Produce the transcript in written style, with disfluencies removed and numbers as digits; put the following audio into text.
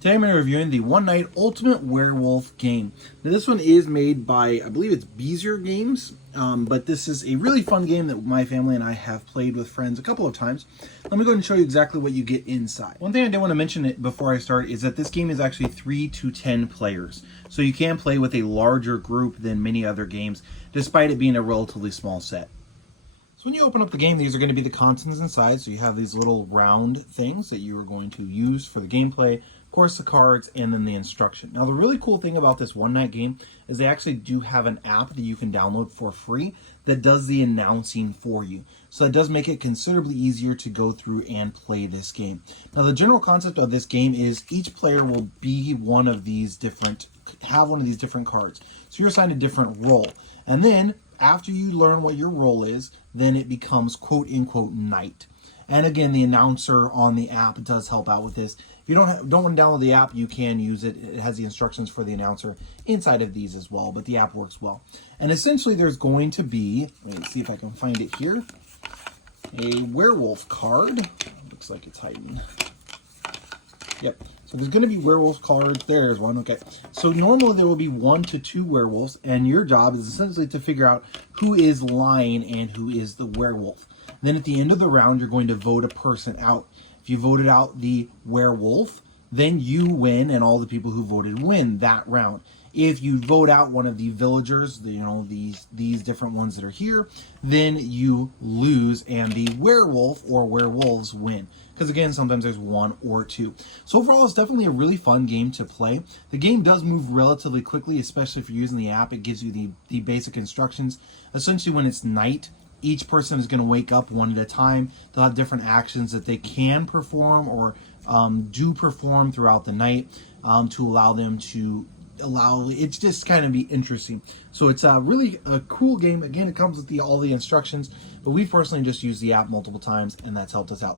Today I'm reviewing the One Night Ultimate Werewolf game. Now this one is made by, I believe it's Beezer Games, but this is a really fun game that my family and I have played with friends a couple of times. Let me go ahead and show you exactly what you get inside. One thing I did want to mention before I start is that this game is actually 3 to 10 players. So you can play with a larger group than many other games, despite it being a relatively small set. So when you open up the game, these are going to be the contents inside. So you have these little round things that you are going to use for the gameplay, of course the cards, and then the instruction. Now the really cool thing about this one night game is they actually do have an app that you can download for free that does the announcing for you. So that does make it considerably easier to go through and play this game. Now the general concept of this game is each player will be have one of these different cards. So you're assigned a different role. And then after you learn what your role is, then it becomes quote-unquote night. And again, the announcer on the app does help out with this. If you don't want to download the app, you can use it. It has the instructions for the announcer inside of these as well, but the app works well. And essentially there's going to be, let me see if I can find it here, a werewolf card. Looks like it's hiding. Yep. So there's going to be werewolf cards. There's one. Okay. So normally there will be 1 to 2 werewolves, and your job is essentially to figure out who is lying and who is the werewolf. Then at the end of the round, you're going to vote a person out. If you voted out the werewolf, then you win, and all the people who voted win that round. If you vote out one of the villagers, these different ones that are here, then you lose, and the werewolf or werewolves win. Because again, sometimes there's 1 or 2. So overall, it's definitely a really fun game to play. The game does move relatively quickly, especially if you're using the app. It gives you the basic instructions. Essentially, when it's night, each person is going to wake up one at a time. They'll have different actions that they can perform or do perform throughout the night to allow them to it's just kind of be interesting. So it's really a cool game. Again, it comes with all the instructions, but we personally just used the app multiple times, and that's helped us out.